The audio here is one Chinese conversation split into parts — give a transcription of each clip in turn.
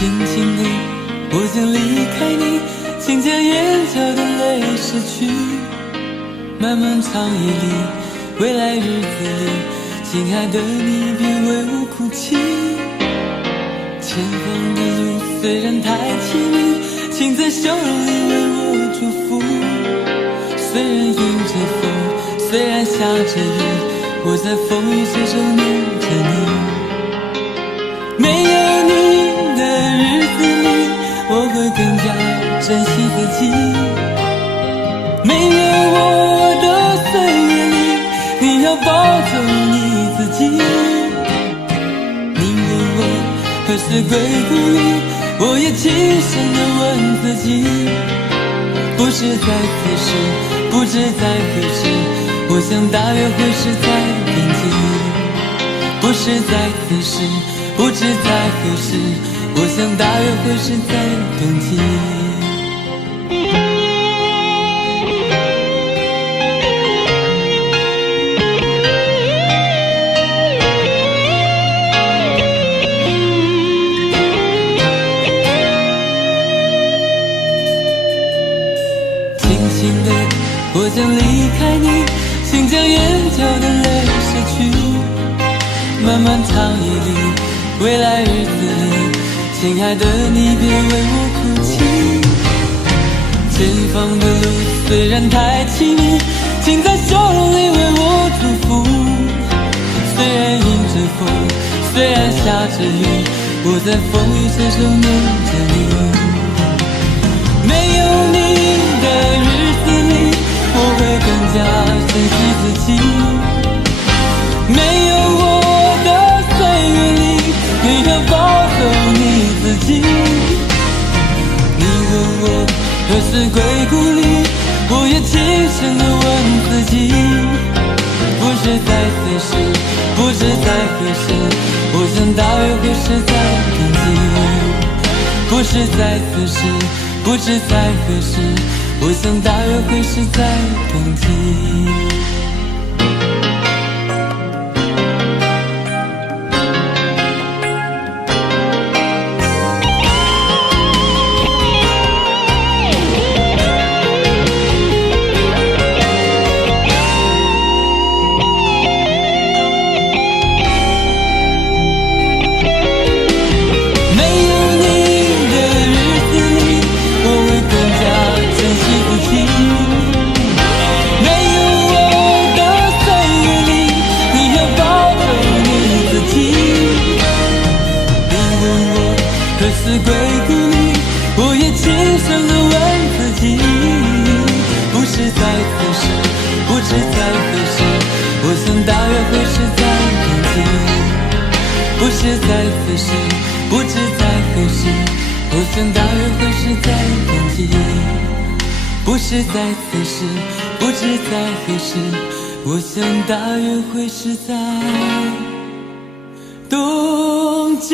轻轻地，我将离开你，请将眼角的泪拭去。漫漫长夜里，未来日子里，亲爱的你别为我哭泣。前方的路虽然太凄迷，请在笑容里为我祝福。虽然迎着风，虽然下着雨，我在风雨之中念着你。没有你的日子里，我会更加珍惜自己。没有我的岁月里，你要保重你自己。你问我何时归故里，我也轻声地问自己。不是在此时，不知在何时，我想大约会是在冬季。不是在此时，不知在何时，我想大约会是在冬季。轻轻地，我将离开你，请将眼角的泪拭去。漫漫长夜里，未来日子里，亲爱的你别为我哭泣。前方的路虽然太凄迷，请在笑容里为我祝福。虽然迎着风，虽然下着雨，我在风雨之中念着你。没有你的日子里，我会更加珍惜自己。没有我的岁月里，你要保重你自己。你问我何时归故里，我也轻声地问自己。不是在此时，不知在何时，我想大约会是在冬季。不是在此时，不知在何时，我想大约会是在冬季。归故里，我也轻声地问自己。不是在此时，不知在何时，我想大约会是在冬季。不是在此时，不知在何时，我想大约会是在冬季。不是在此时，不知在何时，我想大约会是在冬季。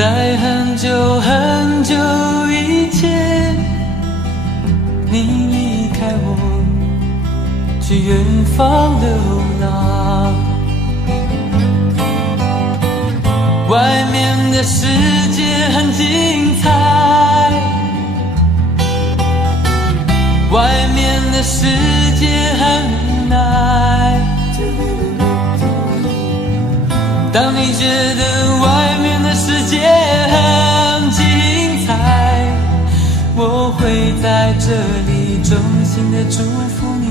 在很久很久以前，你离开我，去远方流浪。外面的世界很精彩，外面的世界很无奈。当你觉得外面的世界很精彩，我会在这里衷心的祝福你。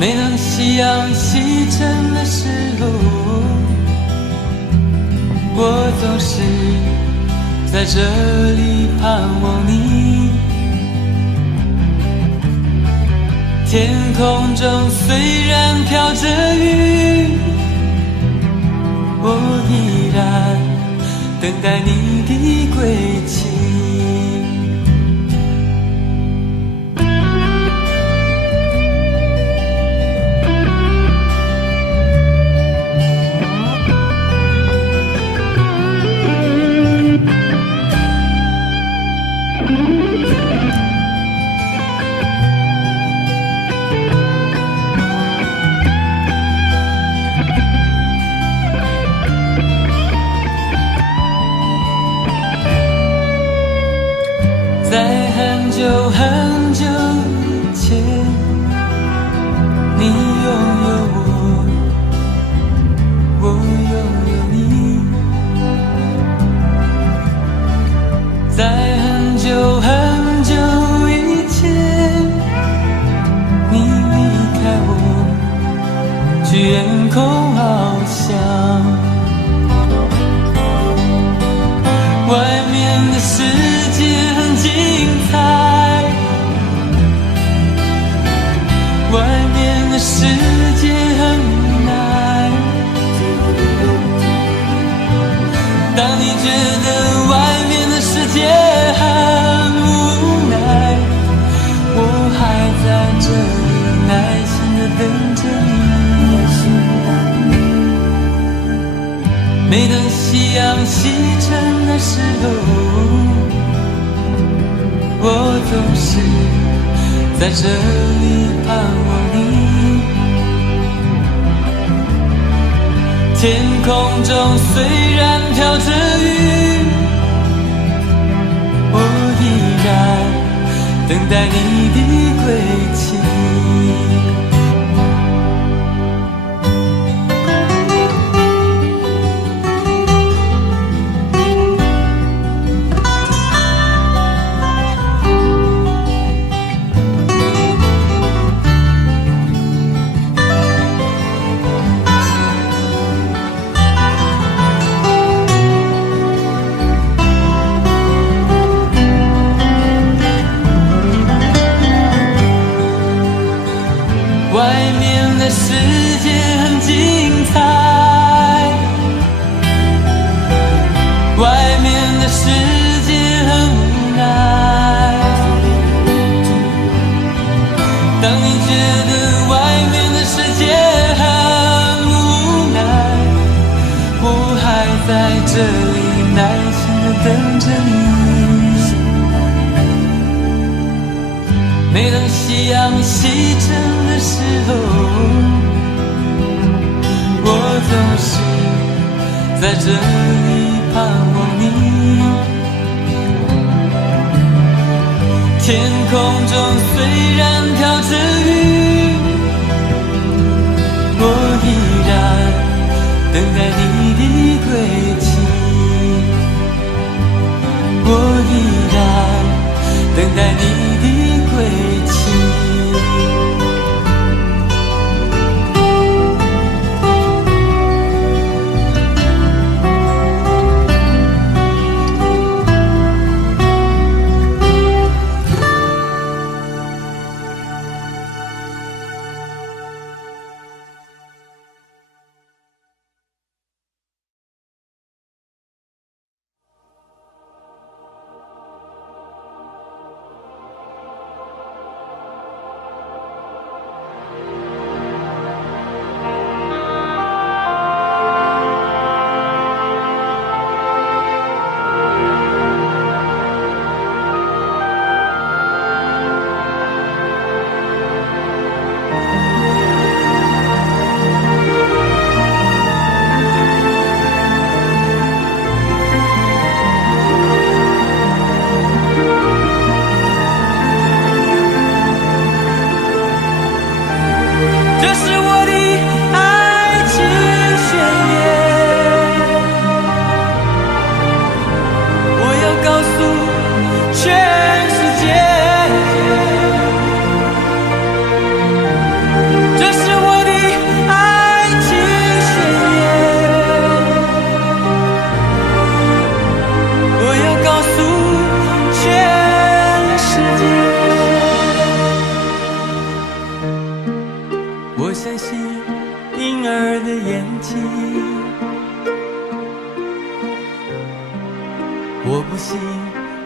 每当夕阳西沉的时候，我总是在这里盼望你。天空中虽然飘着雨，我依然等待你的归期。在很久很久以前，你拥有我，我拥有你。在很久很久以前，你离开我，去远空翱翔。外面的世界很精彩，外面的世界很无奈。当你觉得外面的世界很无奈，我还在这里耐心地等着你。每当夕阳西沉的时候，我总是在这里盼望你。天空中虽然飘着雨，我依然等待你的归期。外面的世界很精彩，外面的世界很无奈。当你觉得外面的世界很无奈，我还在这里耐心地等着你。每当夕阳西沉的时候，我总是在这里盼望你。天空中虽然飘着雨，我依然等待你的归期。我依然等待你的归期。婴儿的眼睛。我不信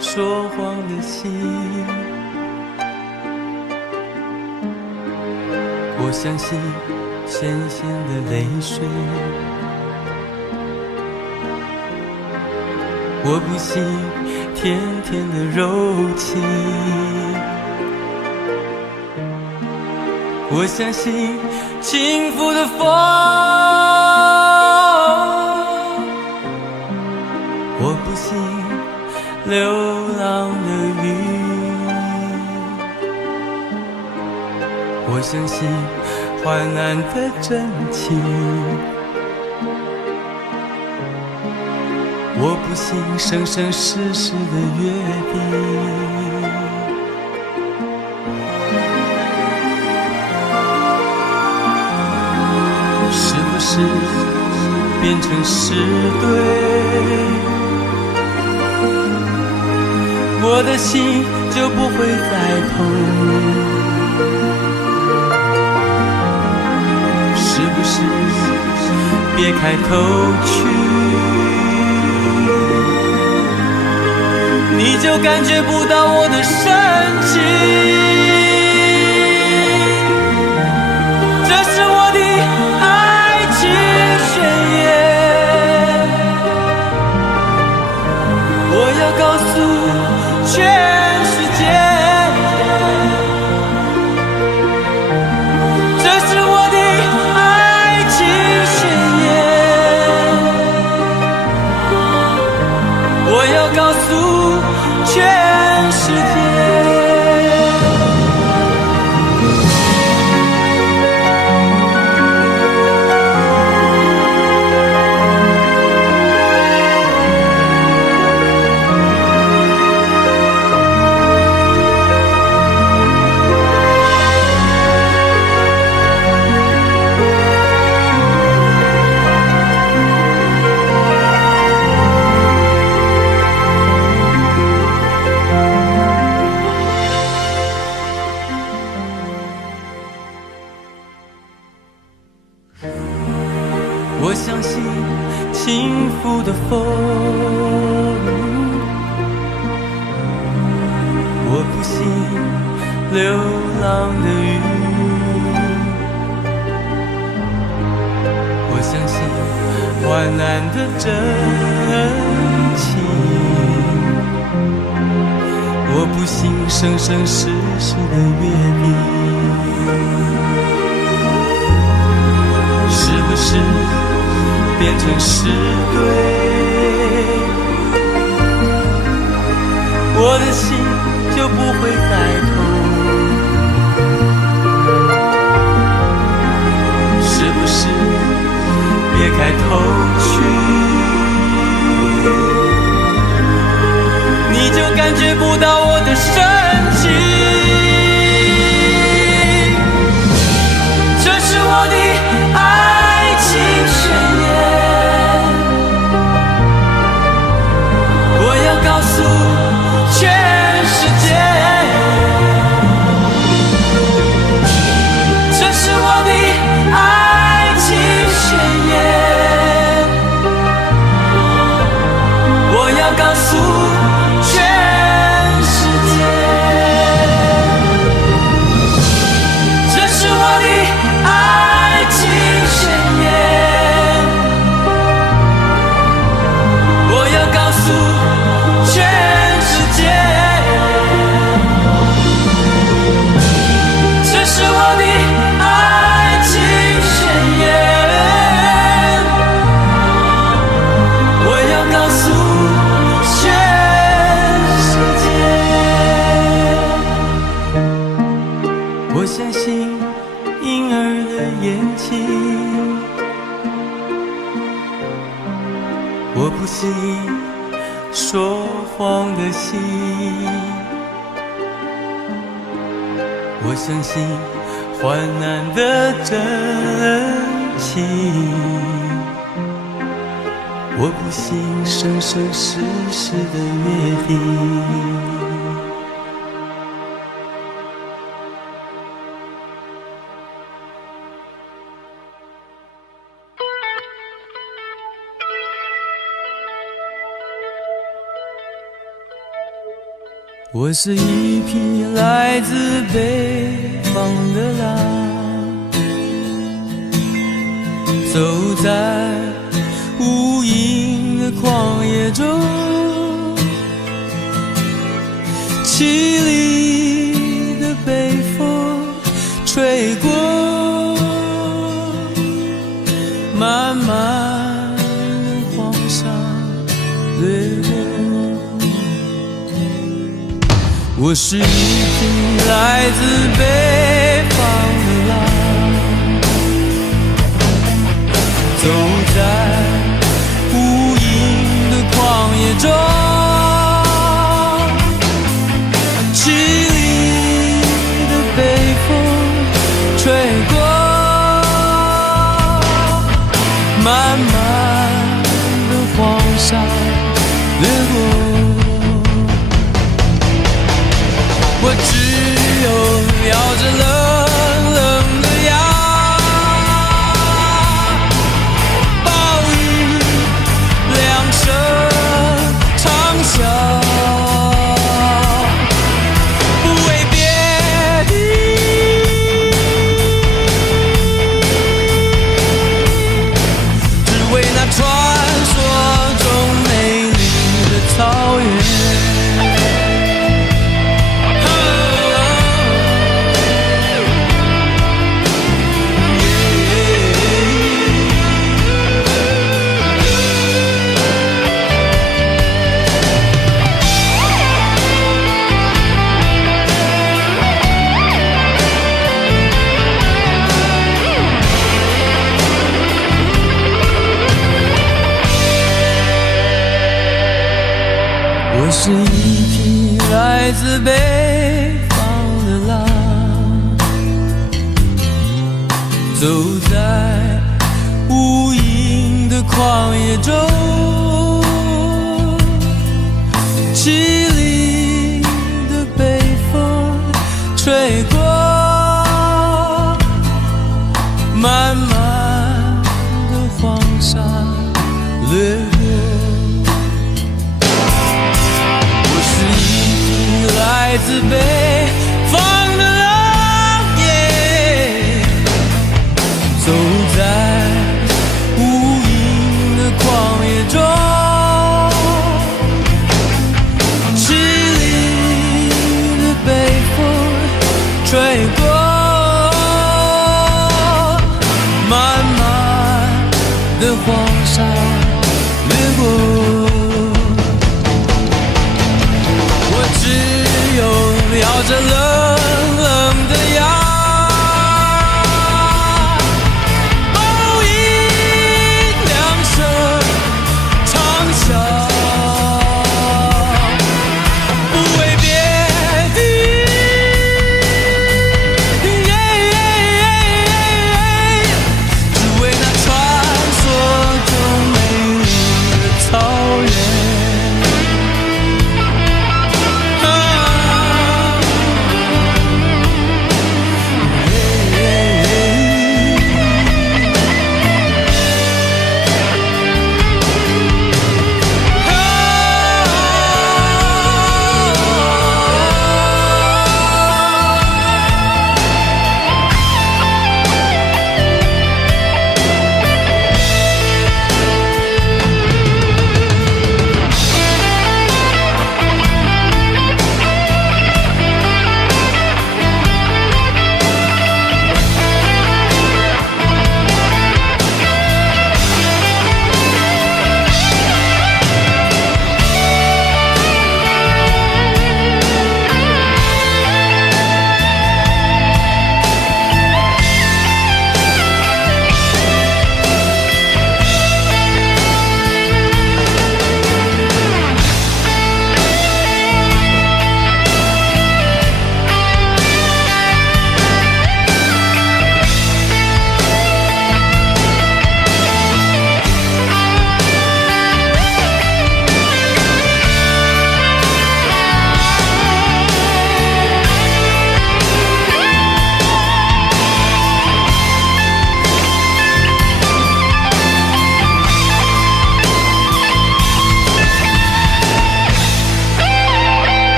说谎的心，我相信咸咸的泪水。我不信甜甜的柔情，我相信轻拂的风，我不信流浪的鱼，我相信患难的真情，我不信生生世世的约定。是不是变成是对，我的心就不会再痛？是不是别开头去，你就感觉不到我的深情？这是我的爱情宣言，我要告诉全世界，这是我的爱情宣言，我要告诉全世界。我相信轻拂的风，我不信流浪的鱼，我相信患难的真情，我不信生生世世的约定。是不是变成是对，我的心就不会再痛？是不是别开头去，你就感觉不到我的深情？这是我的爱情宣言，我要告诉全世界，这是我的爱情宣言，我要告诉全世界，这是我的爱情宣言，我要告诉全世界，这是我的爱情宣言，我要告诉全世界。我相信婴儿的眼睛，我不信说谎的心，我相信患难的真情，我不信生生世世的约定。我是一匹来自北方的狼，走在无垠的旷野中，凄厉的北风吹过，漫漫的黄沙掠过。我是一匹来自北方的狼，走在无垠的旷野中，凄厉的北风吹过，漫漫的黄沙掠过。我只有咬着冷冷的牙，暴雨两声长啸，不为别的，只为那传说中美丽的草原。我是一匹来自北方的狼，走在无垠的旷野中，凄厉的北风吹过，漫漫的黄沙掠过。来自北方的狼耶，走在无垠的旷野中，凄厉的北风吹过，漫漫的黄沙掠过。咬着冷冷的牙，暴饮两声长啸，不为别的，只为那传说中美丽的草原。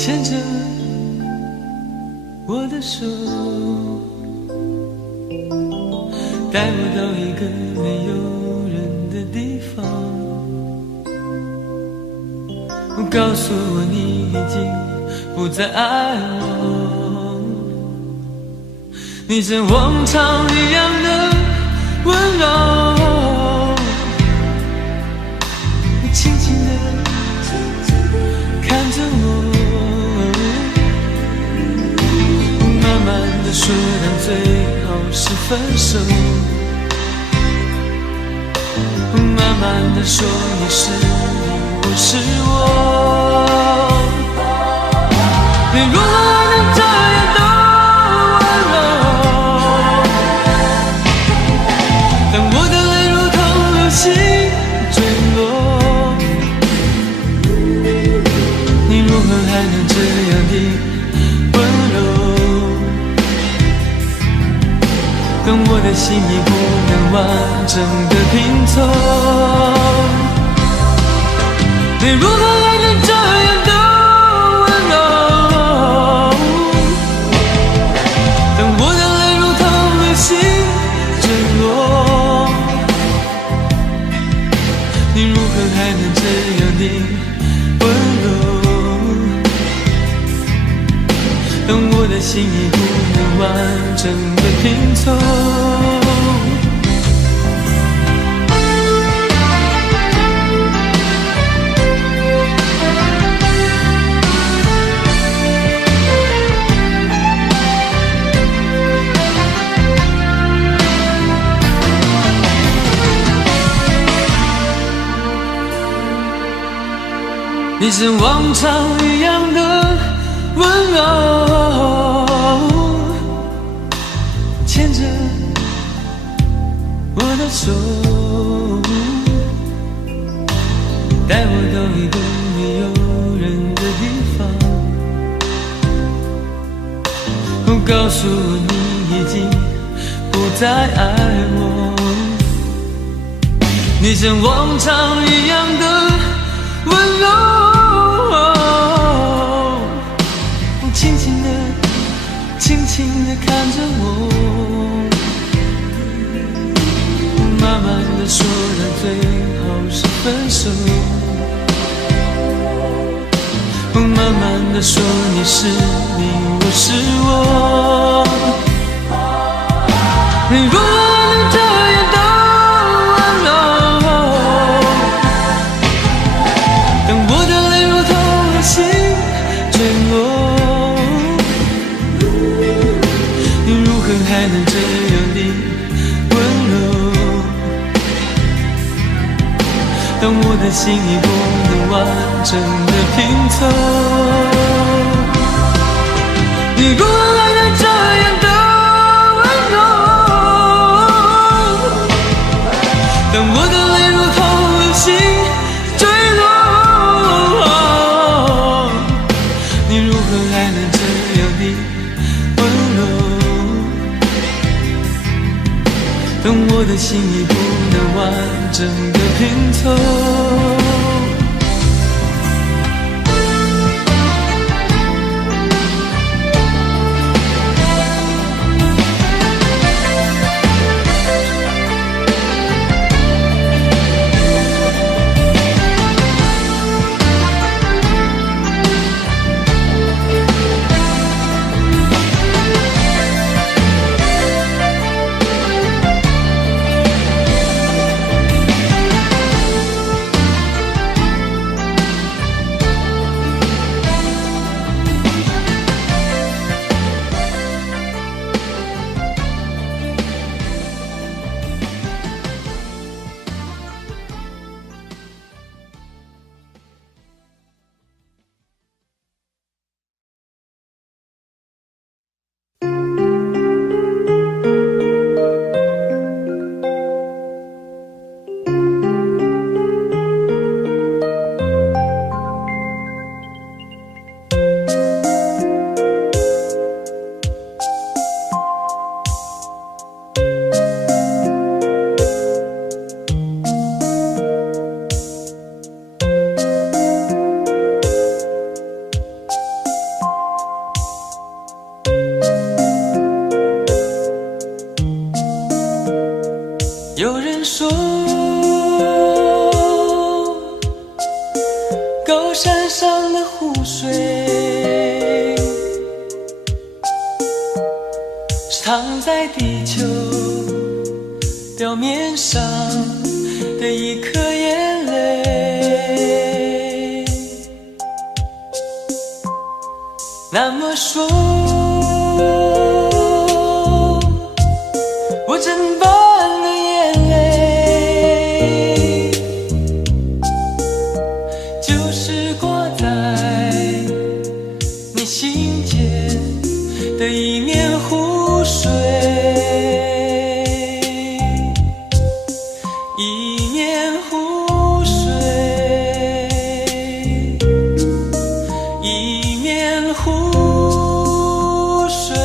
牵着我的手，带我到一个没有人的地方，告诉我你已经不再爱我，你像往常一样的温柔，你轻轻地看着我，慢慢地说到最后是分手，慢慢地说你是你，我是我，你如何还能这样的温柔？当我的泪如同流星坠落，你如何还能这样的温柔？当我的心已不能完整的拼凑，你如何还能这样的温柔？当我的泪如同流星坠落，你如何还能这样的温柔？当我的心已不能完整的拼凑，你像往常一样的温柔，牵着我的手，带我到一个没有人的地方，告诉我你已经不再爱我，你像往常一样的温柔，轻轻地轻轻地看着我，慢慢地说到最后是分手，慢慢地说你是你，我是我，你如何能这样的温柔？当我的泪如同流星坠落，你如何还能这样的温柔？当我的心已不能完整的拼凑，你如何还能这样的温柔？当我的泪如同流星坠落，你如何还能这样的温柔？当我的心已不能完整的拼凑，的湖水，是躺在地球表面上的一颗眼泪。那么说，我真般的眼泪，就是挂在你心间的一面湖水，一面湖水，一面湖水。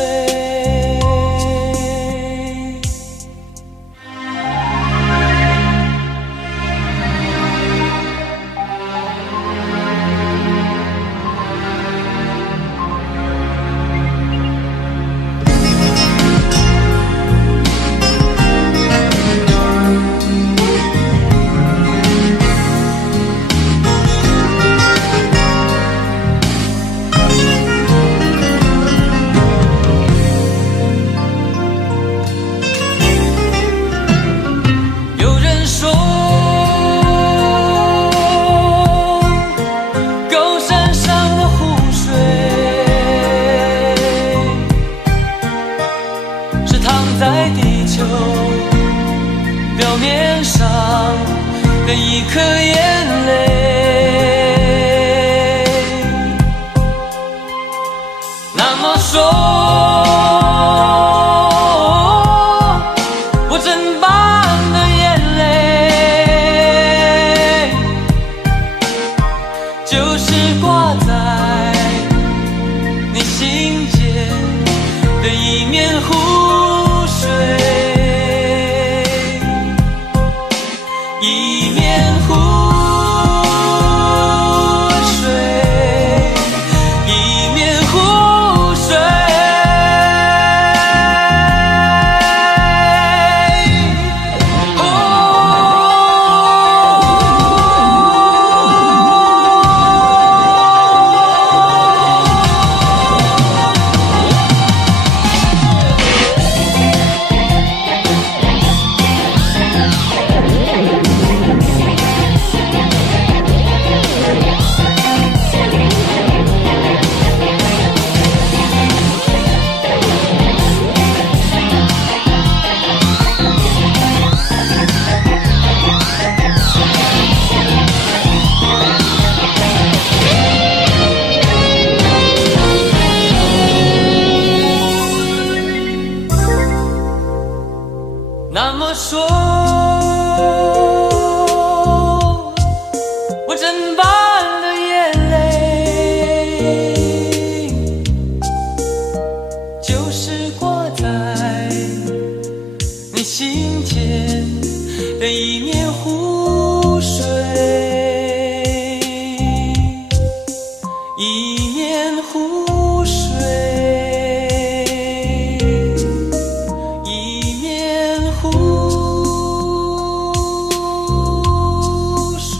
有人说，高山上的湖水是躺在地球表面上的一颗眼泪。那么说，我真般的眼泪，就是挂在你心间的一面湖水，一面湖水，一面湖水。那么说，我真般的眼泪，就是挂在你心间的一面湖水，一面湖水，一面湖水。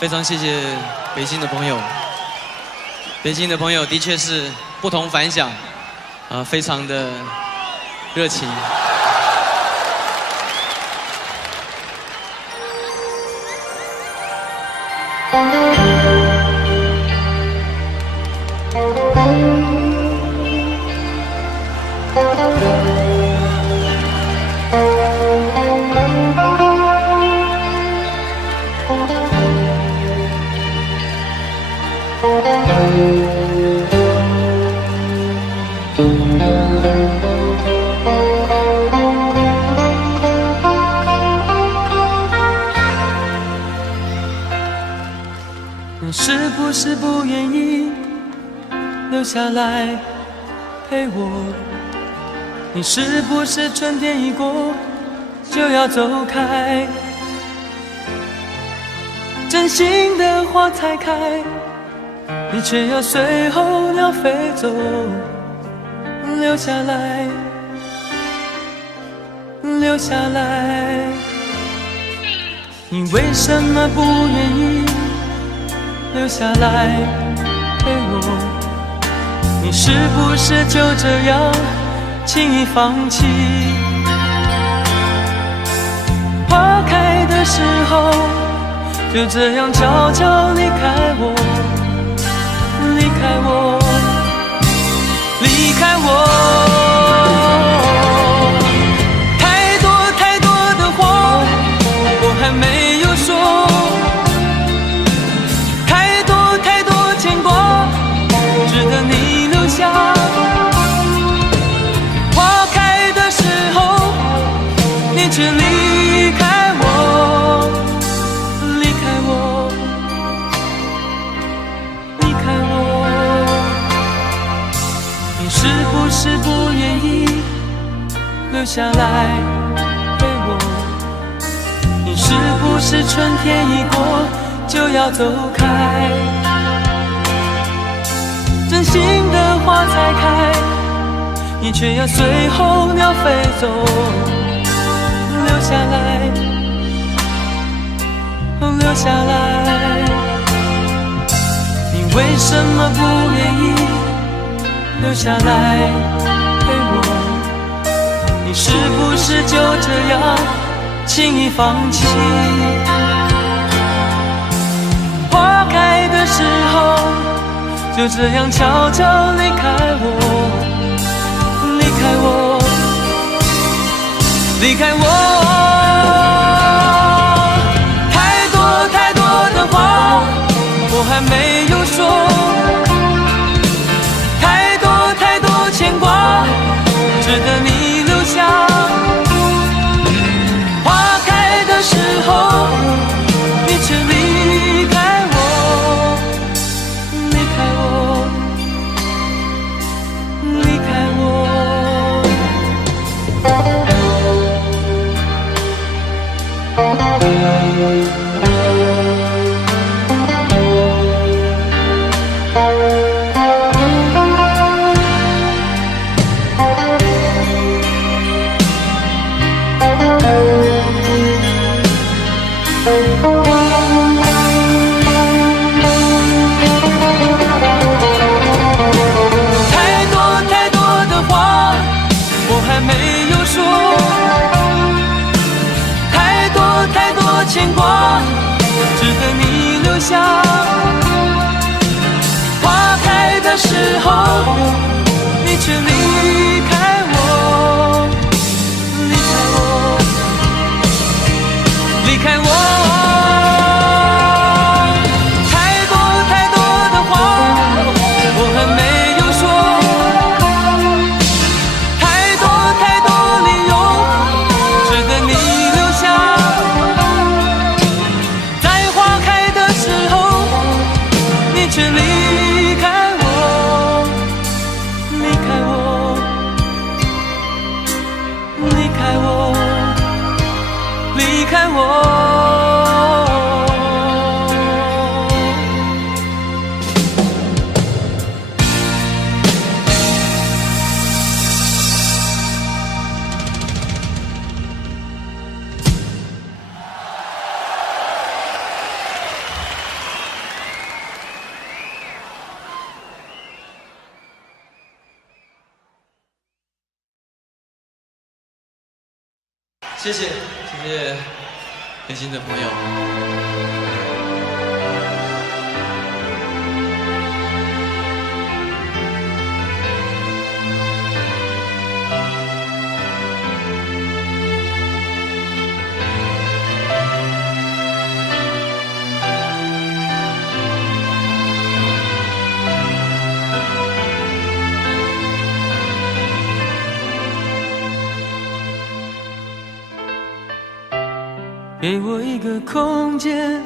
非常谢谢北京的朋友，北京的朋友的确是不同凡响，非常的热情。你是不是不愿意留下来陪我？你是不是春天一过就要走开？真心的花才开，你却要随候鸟飞走，留下来，留下来。你为什么不愿意留下来陪我？你是不是就这样轻易放弃？花开的时候就这样悄悄离开我，离开我，离开我。太多太多的话我还没有说，太多太多牵挂值得你留下。花开的时候你却离开我，离开我，离开我。你是不是不愿意留下来陪我？你是不是春天一过就要走开？真心的花才开，你却要随候鸟飞走，留下来，留下来。你为什么不愿意留下来陪我？你是不是就这样轻易放弃？花开的时候就这样悄悄离开我，离开我，离开我。太多太多的话我还没有说，太多太多牵挂值得你留下。花开的时候你却离开我，离开我，离开我。太多太多的话我还没有说，太多太多牵挂值得你留下。花开的时候你却离开我，离开我，离开我。太多太多的话我还没有说，太多太多理由值得你留下。在花开的时候你却离开我，离开我，离开我，离开我。谢谢，谢谢北京的朋友。给我一个空间，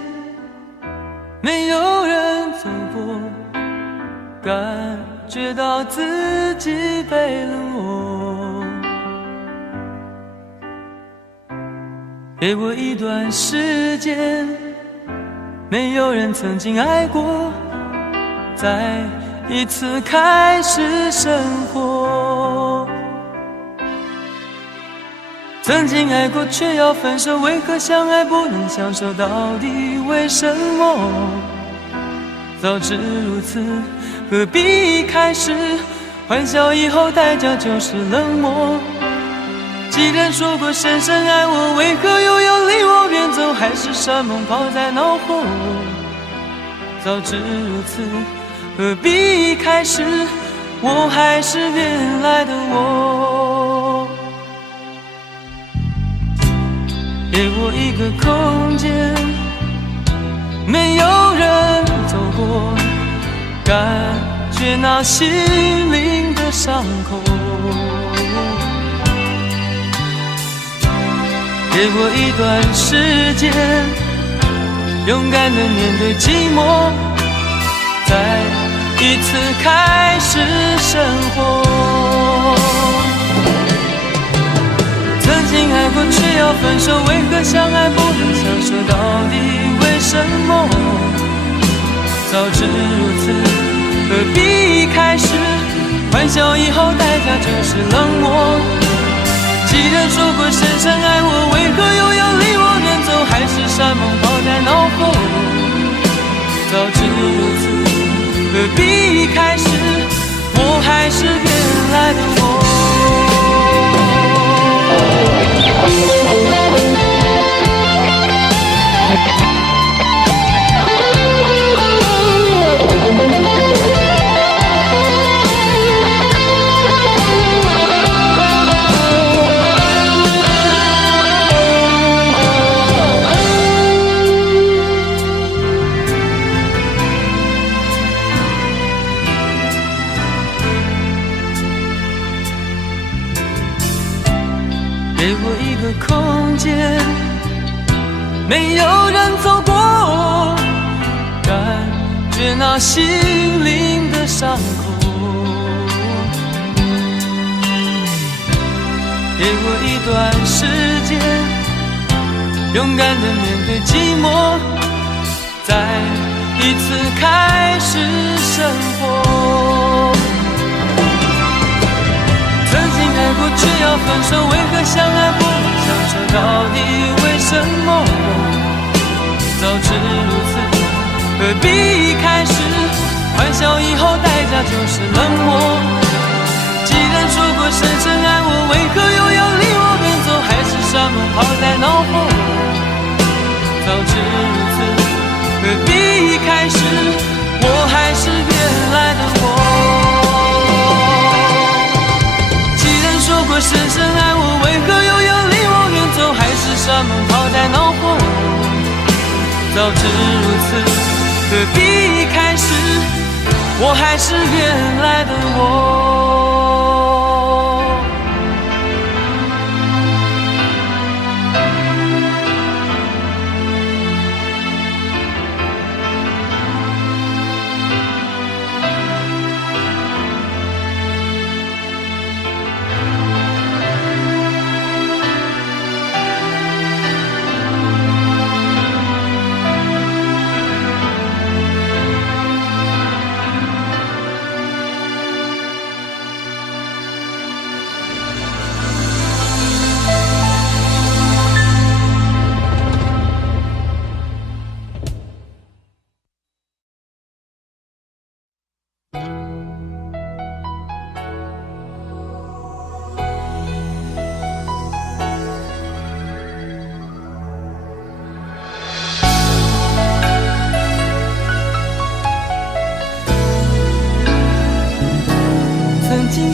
没有人走过，感觉到自己被冷落。给我一段时间，没有人曾经爱过，再一次开始生活。曾经爱过却要分手，为何相爱不能相守？到底为什么？早知如此，何必一开始？欢笑以后代价就是冷漠。既然说过深深爱我，为何又要离我远走？海誓山盟抛在脑后。早知如此，何必一开始？我还是原来的我。给我一个空间，没有人走过，感觉那心灵的伤口。给我一段时间，勇敢地面对寂寞，再一次开始生活。曾经爱过却要分手，为何相爱不能相守？到底为什么？早知如此，何必一开始？欢笑以后代价就是冷漠。既然说过深深爱我，为何又要离我远走？海誓山盟抛在脑后。早知如此，何必一开始？我还是原来的我。给我一个空间，没有人走过，感觉那心灵的伤口。给我一段时间，勇敢地面对寂寞，再一次开始生活。曾经爱过却要分手，为何相爱不能相守？到底为什么？早知如此，何必一开始？欢笑以后代价就是冷漠。既然说过深深爱我，为何又要离我远走？海誓山盟抛在脑后。早知如此，何必一开始？我还是原来的我。说过深深爱我，为何又要离我远走？海誓山盟抛在脑后。早知如此，何必一开始？我还是原来的我。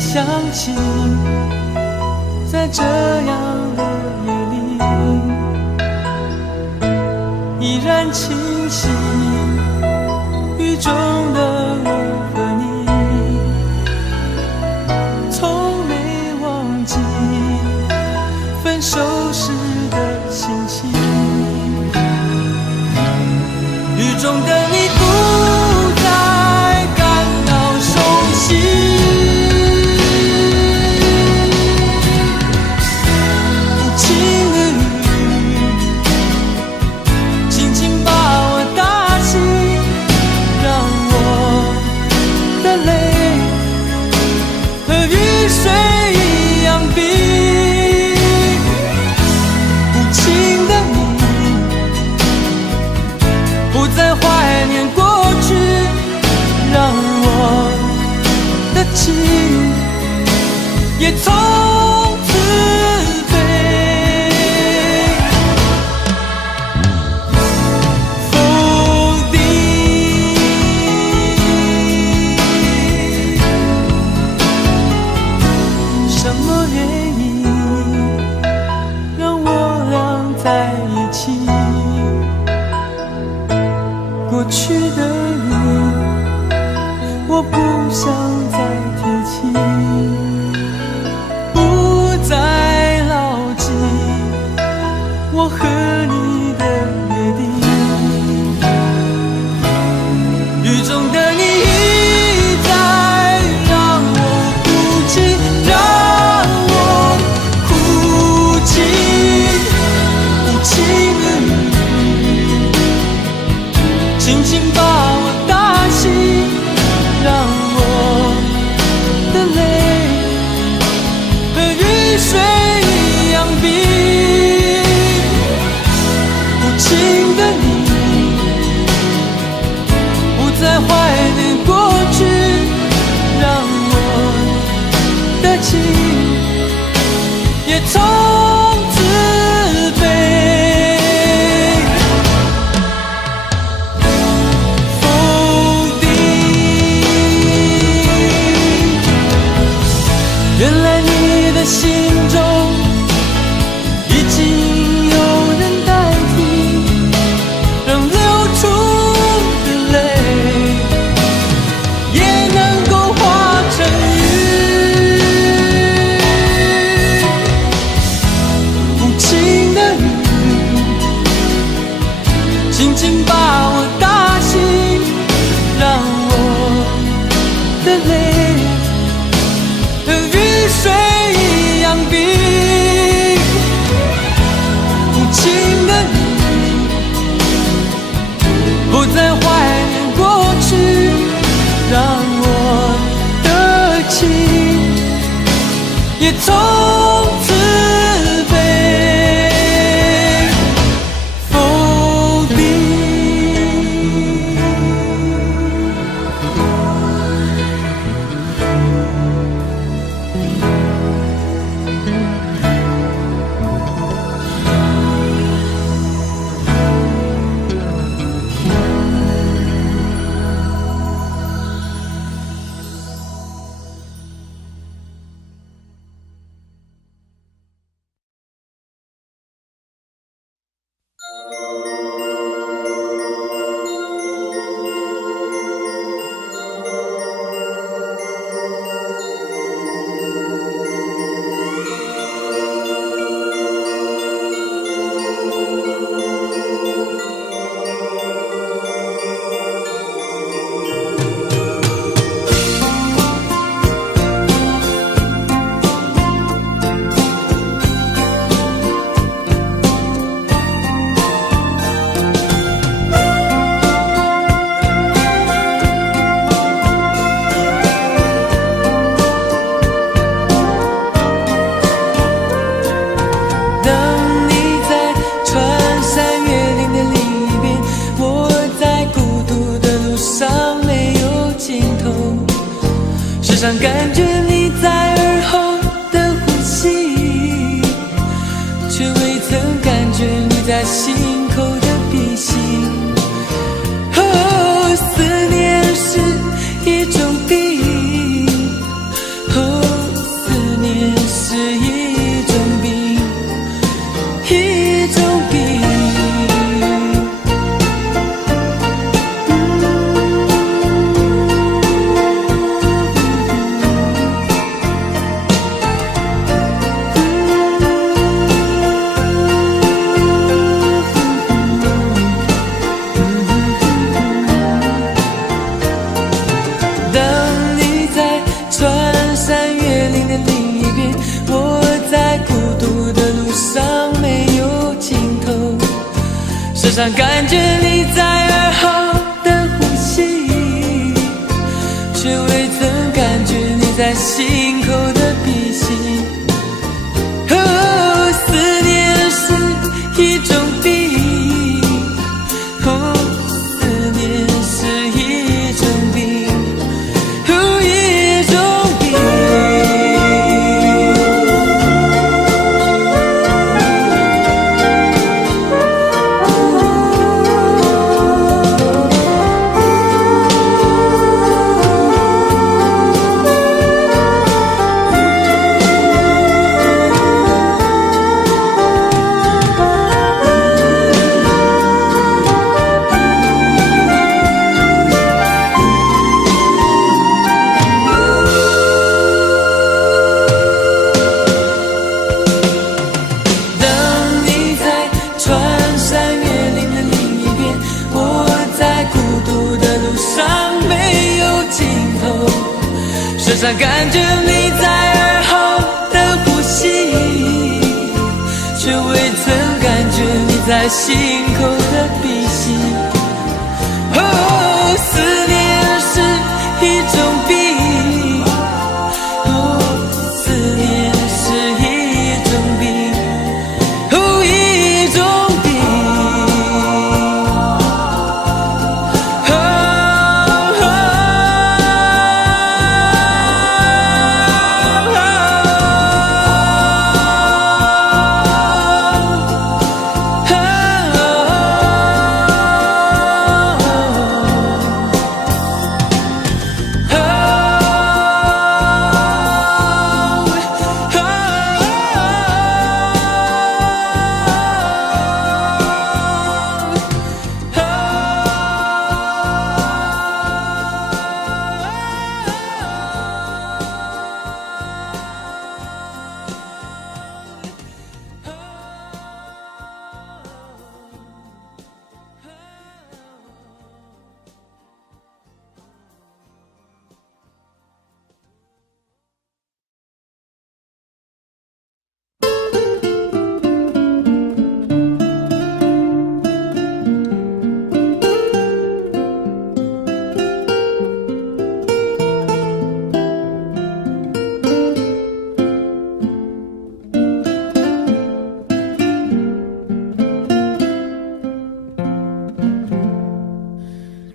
相信在这样的夜里依然清晰，雨中的我和你从没忘记分手时的心情。水一样冰。无情的你，不再怀念过去，让我的情也从此被否定。什么原因让我俩在一起？过去的你，我不想再提起，不再牢记我和你的约定。雨中的你一再让我哭泣，让我哭泣。无情的你，轻轻把我打醒，让我的泪和雨水一样冰。无情的你，不再怀念过去，让我的情也从此被否定。原来你的心中已经有人代替，让流出的泪也能够化成雨。无情的你，轻轻把我打醒，让我的泪和雨水一样冰。无情的你，不再怀念过去，让我的情也从此被否定。时常感觉你在耳后的呼吸，却未曾感觉你在心口的鼻息。哦，思念是一种病，哦，思念是一种病，一种病。时常感觉你在耳后的呼吸，却未曾感觉你在心心口的鼻息。哦，思念是一种病，哦，思念是一种病，哦，一种病。时常感觉你在耳后的呼吸，却未曾感觉你在心口的鼻息。哦，思念是一种病，哦，思念是一种病，哦，一种病。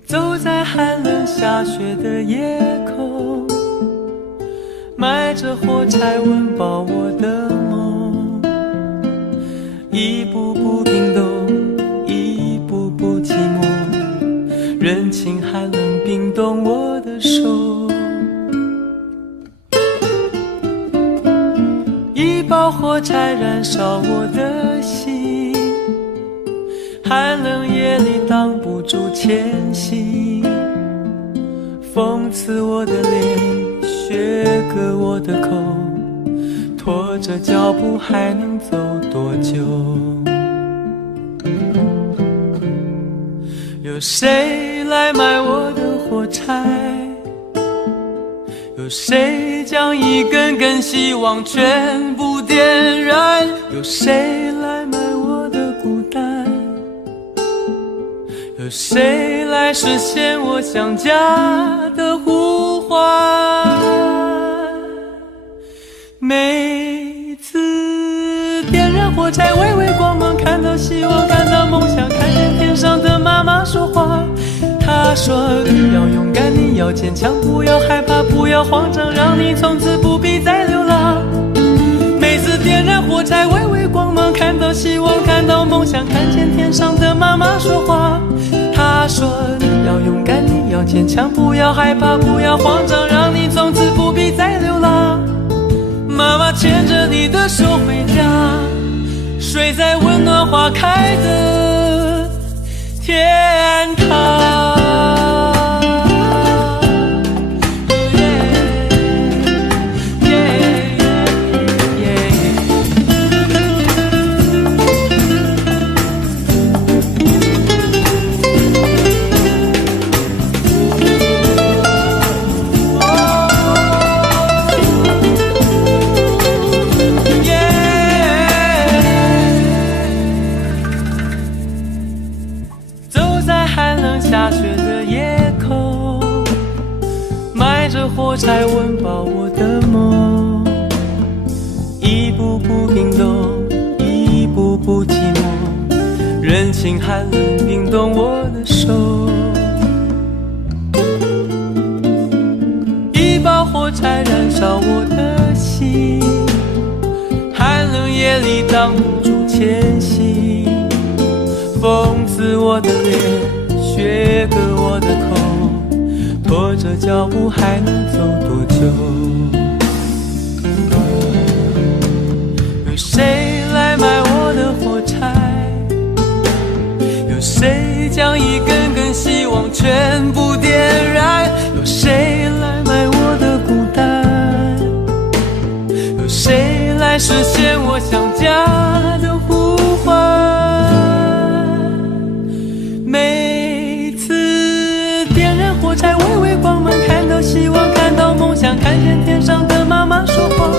走在寒冷下雪的夜空，埋着火柴温饱我的梦，一步步冰冻，一步步寂寞，人情寒冷冰冻我的手。一包火柴燃烧我的心，寒冷夜里挡不住前行，风刺我的脸，雪割我的口，拖着脚步还能走多久？有谁来买我的火柴？有谁将一根根希望全部点燃？有谁来买我的孤单？有谁来实现我想家的呼唤？每次点燃火柴，微微光芒，看到希望，看到梦想，看见天上的妈妈说话。她说你要勇敢，你要坚强，不要害怕，不要慌张，让你从此不必再流浪。每次点燃火柴，微微光芒，看到希望，看到梦想，看见天上的妈妈说话。她说你要勇敢，你要坚强，不要害怕，不要慌张，让你从此不必再流浪。妈妈牵着你的手回家，睡在温暖花开的天堂。情寒冷冰冻我的手，一把火柴燃烧我的心，寒冷夜里挡不住前行，风刺我的脸，雪割我的口，拖着脚步还能走多久？有谁来买我的火柴？有谁将一根根希望全部点燃？有谁来买我的孤单？有谁来实现我想家的呼唤？每次点燃火柴，微微光芒，看到希望，看到梦想，看见天上的妈妈说话。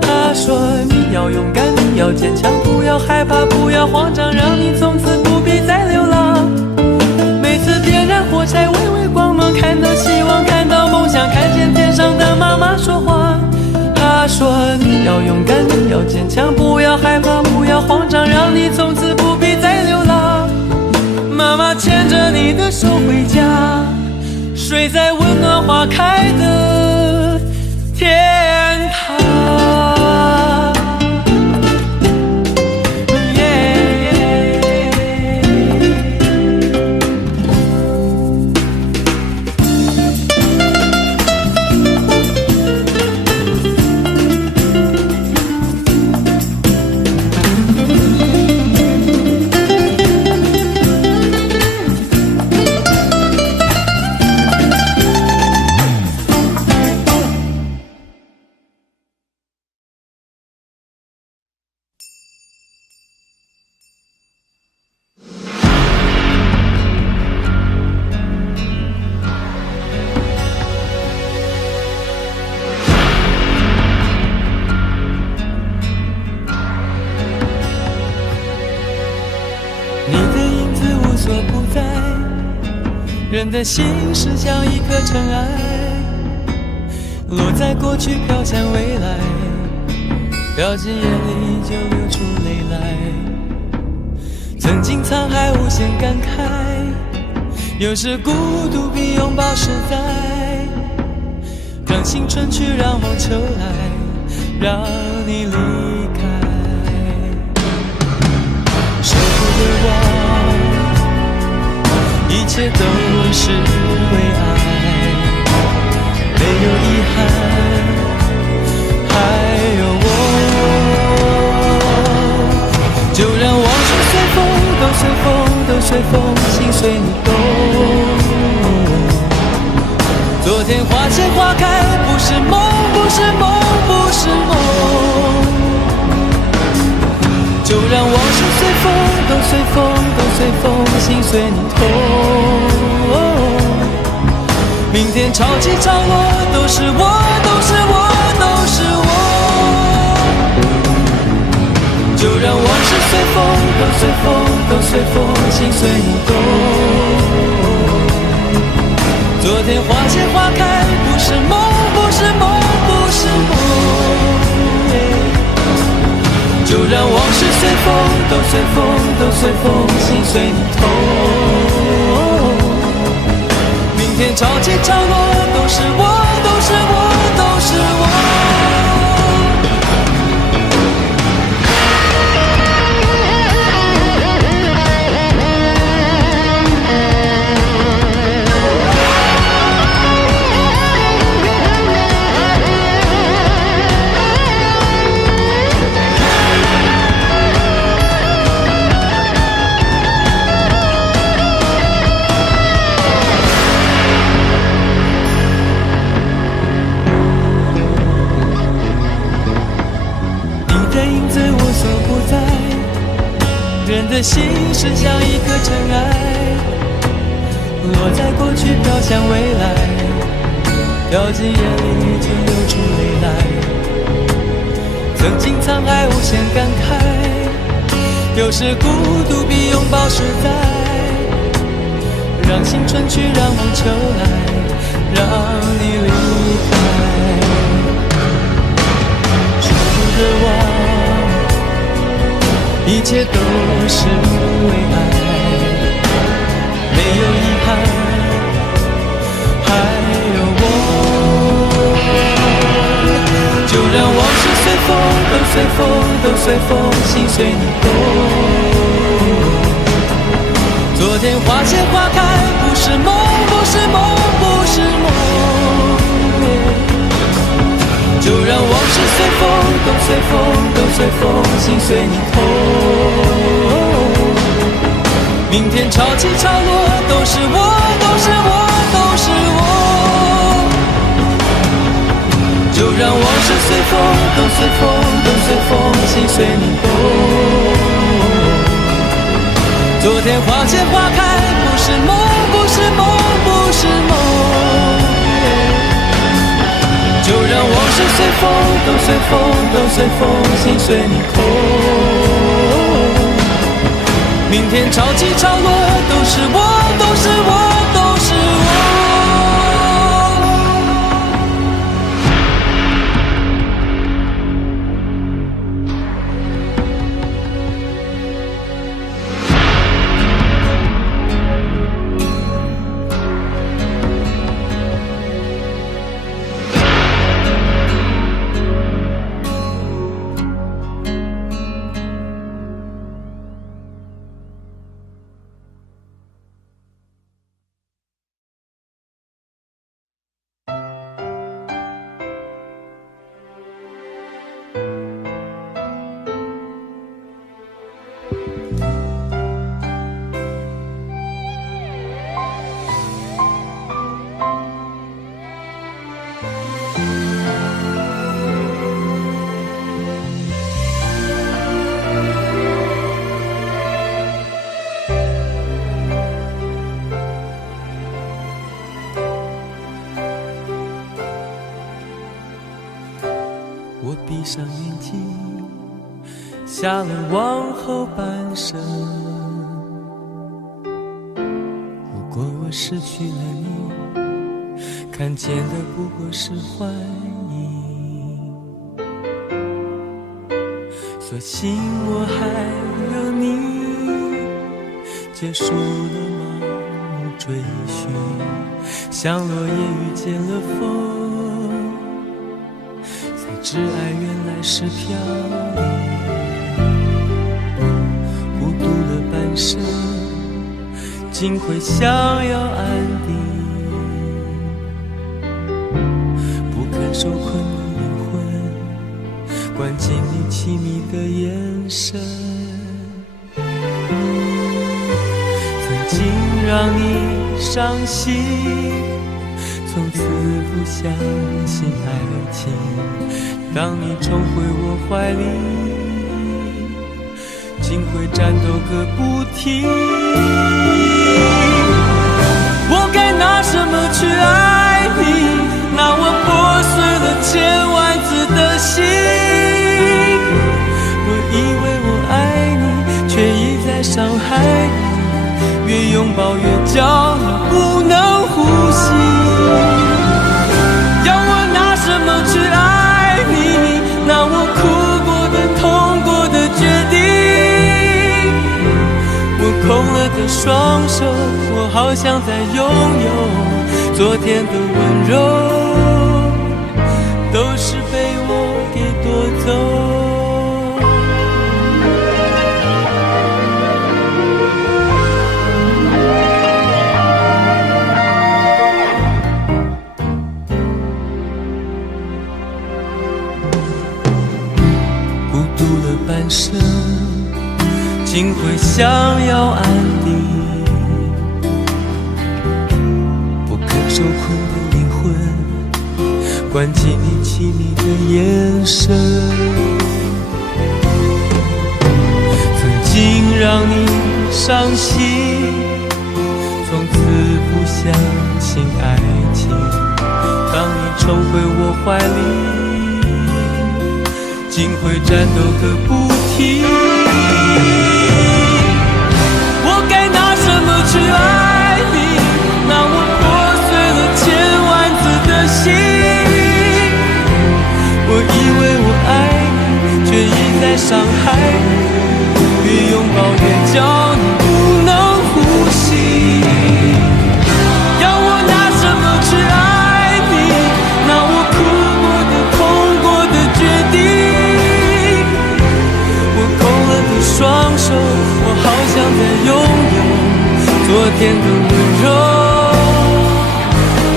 她说你要勇敢，你要坚强，不要害怕，不要慌张，让你从此不必再流浪。每次点燃火柴，微微光芒，看到希望，看到梦想，看见天上的妈妈说话。她说你要勇敢，你要坚强，不要害怕，不要慌张，让你从此不必再流浪。妈妈牵着你的手回家，睡在温暖花开的天堂。人的心是像一颗尘埃，落在过去飘向未来，掉进眼里就流出泪来。曾经沧海无限感慨，有时孤独比拥抱实在。让青春去，让梦秋来，让你离开。舍不得忘，一切都是为爱，没有遗憾，还有我。就让往事随风，都随风，都随风，心随你动。昨天花谢花开，不是梦，不是梦，不是梦。就让往事随风，都随风，都随风，心随你痛。明天潮起潮落，都是我，都是我，都是我。就让往事随风，都随风，都随风，心随你动。昨天花谢花开，不是梦，不是梦，不是梦。就让往事随风，都随风，都随风，心随你痛。明天潮起潮落，都是我，都是我，都是我。人的心是像一颗尘埃，落在过去飘向未来，掉进眼里就流出泪来。曾经沧海无限感慨，有时孤独比拥抱实在。让青春去，让梦秋来，让你离开。舍不得忘，一切都是为爱，事随风，都随风，都随风，心随你动。昨天花谢花开，不是梦，不是梦，不是梦。就让往事随风，都随风，都随风，心随你痛。明天潮起潮落，都是我，都是我，都是我。就让往事随风，都随风，都随风，心随你动。昨天花谢花开，不是梦，不是梦，不是梦。就让往事随风，都随风，都随风，心随你空。明天潮起潮落，都是我，都是我，都是我。我闭上眼睛，下了往后半生。如果我失去了你，看见的不过是幻影。所幸我还有你，结束了盲目追寻，像落叶遇见了风。挚爱原来是飘零，孤独了半生，竟会想要安定。不堪受困的灵魂，关进你凄迷的眼神。曾经让你伤心，从此不相信爱情。当你重回我怀里，竟会战斗个不停。我该拿什么去爱你？拿我破碎了千万次的心。我以为我爱你，却一再伤害你。越拥抱越叫你不能呼吸。要我拿什么去爱你？拿我哭过的痛过的决定。我空了的双手，我好想再拥有昨天的温柔，都是被我给夺走。半生竟会想要安定，不肯受困的灵魂，关进你凄迷的眼神。曾经让你伤心，从此不相信爱情。当你重回我怀里，竟会战斗个不停。我该拿什么去爱你？拿我破碎了千万次的心。我以为我爱你，却一再伤害你。越拥抱越叫你不能呼吸。要我拿什么去爱你？拿我哭过的痛过的决定。天的温柔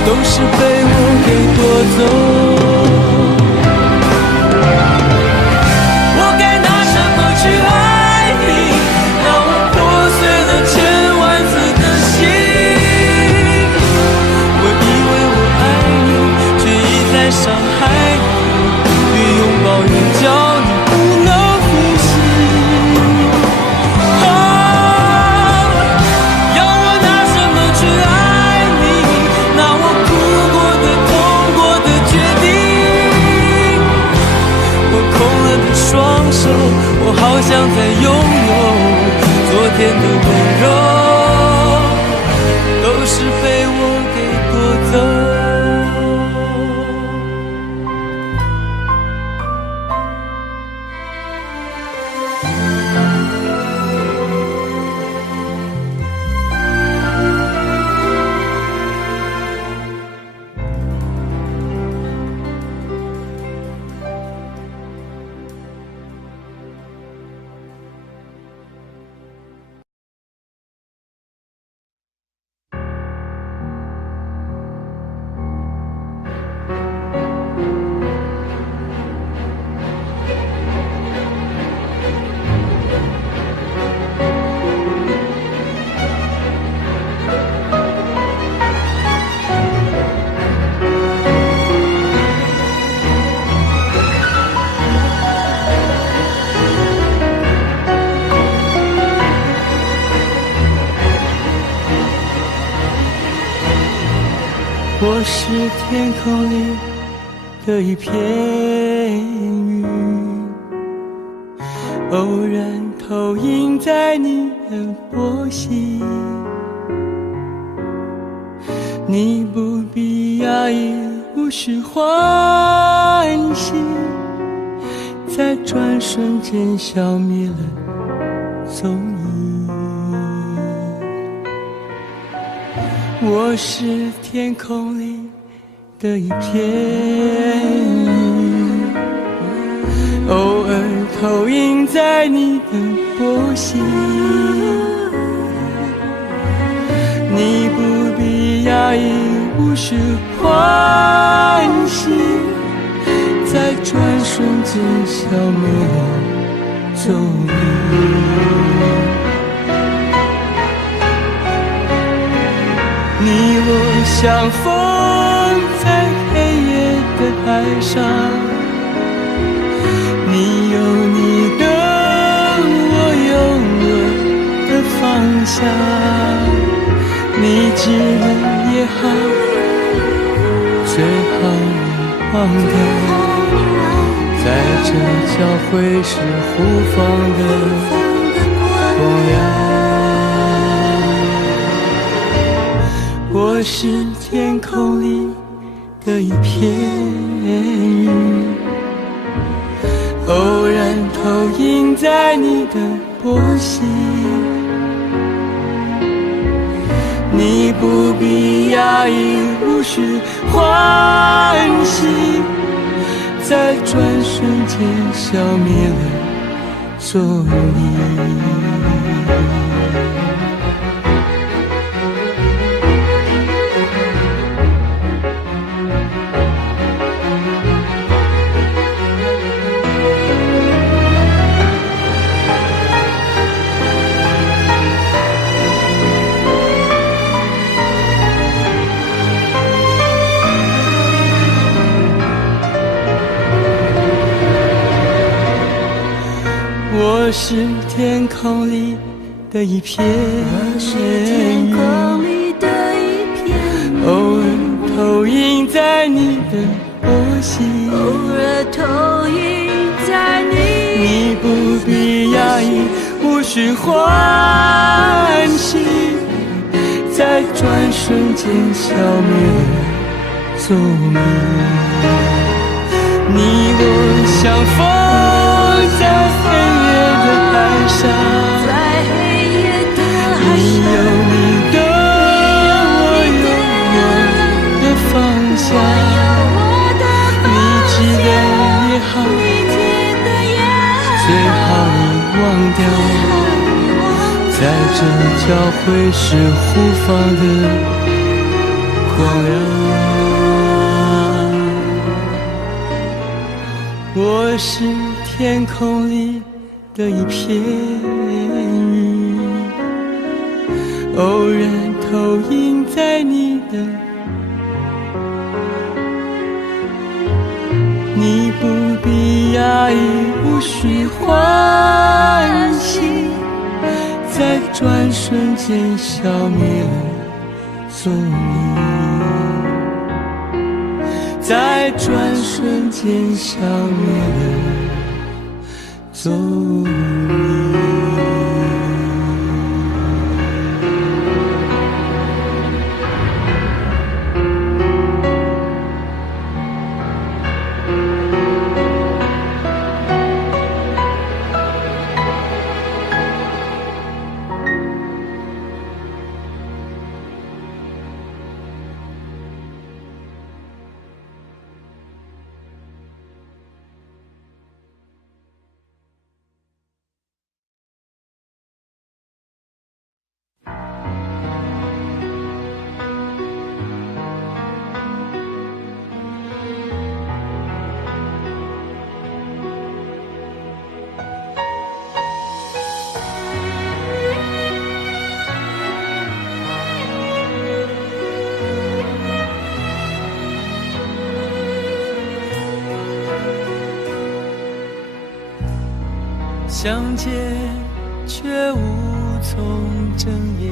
都是被我给夺走。我该拿什么去爱你？让我破碎了千万次的心。我以为我爱你，却一再伤害你，越拥抱越叫你不能呼吸。要我拿什么去爱你？拿我哭过的、痛过的决定。我空了的双手，我好想再拥有昨天的温柔，都是被我给夺走。我是天空里的一片云，偶然投影在你的波心。你不必压抑，无需欢喜，在转瞬间消灭了踪影。我是天空里的一片云，偶尔投影在你的波心。你不必压抑，无需欢喜，在转瞬间消灭了踪影。你我相逢在黑夜的海上，你有你的，我有我的方向。你记了也好，最好你忘掉，在这交汇时互放的光亮。我是天空里的一片云，偶然投影在你的波心。你不必压抑，无需欢喜，在转瞬间消灭了踪影。我是天空里的一片云，偶尔投影在你的波心。你不必压抑，无需欢喜，在转瞬间消灭了踪影。你我相逢在黑夜的海上，你有你的，我有我的方向。你记得也好，最好你忘掉，在这教会是护法的光亮。我是天空里的一片云，偶然投影在你的，你不必压抑，无需欢喜，在转瞬间消灭了踪影，在转瞬间消灭了踪影。相见却无从睁眼，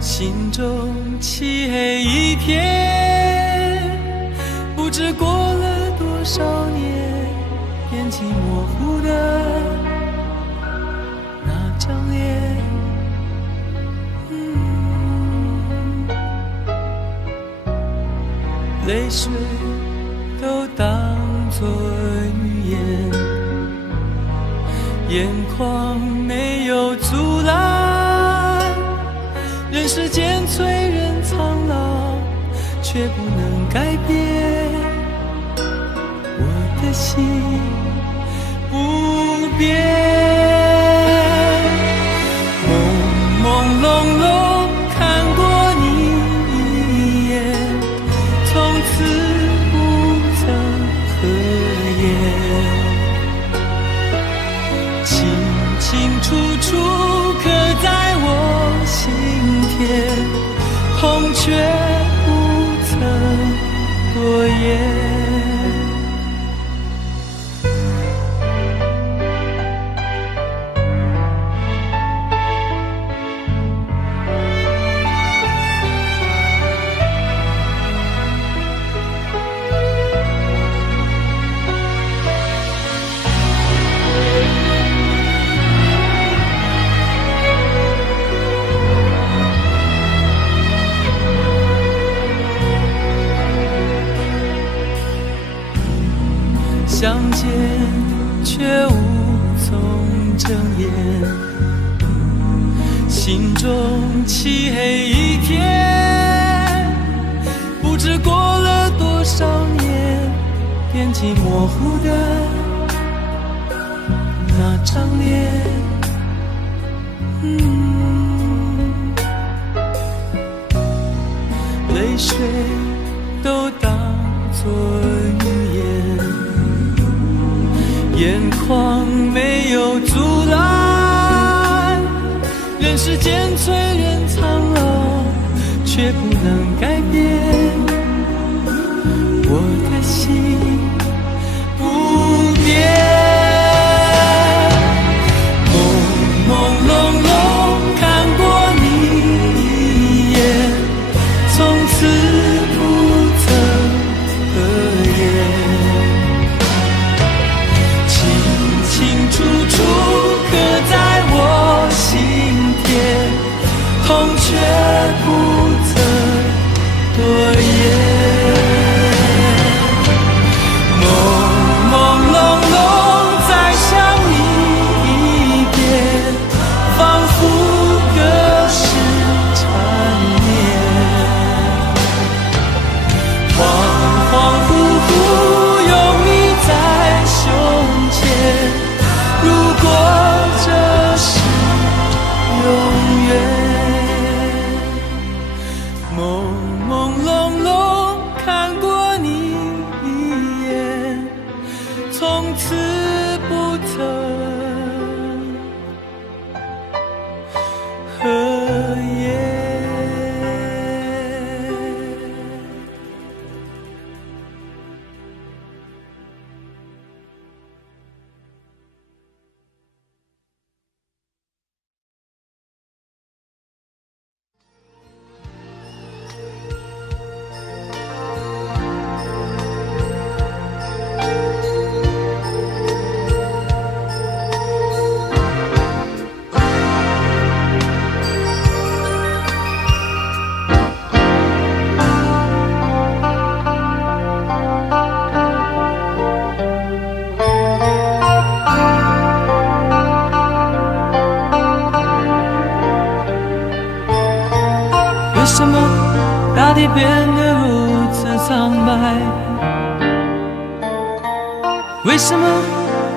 心中漆黑一片，不知过了多少年，眼睛模糊的那张脸，泪水都当作语言，眼眶没有阻拦，人世间催人苍老，却不能改变我的心不变。朦朦胧胧看过你一眼，从此不曾合眼，清清楚楚刻在我心田，痛却不曾多言。相见却无从睁眼，心中漆黑一片，不知过了多少年，眼睛模糊的那张脸，泪水都当作语言，眼眶没有阻拦，人世间催人苍老，却不能改变我的心不变。朦朦胧胧看过你一眼，从此不曾合眼，清楚楚刻在我心田，痛却不曾多言。从此不曾合眼。为什么大地变得如此苍白？为什么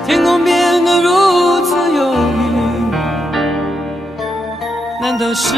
天空变得如此忧郁？难道是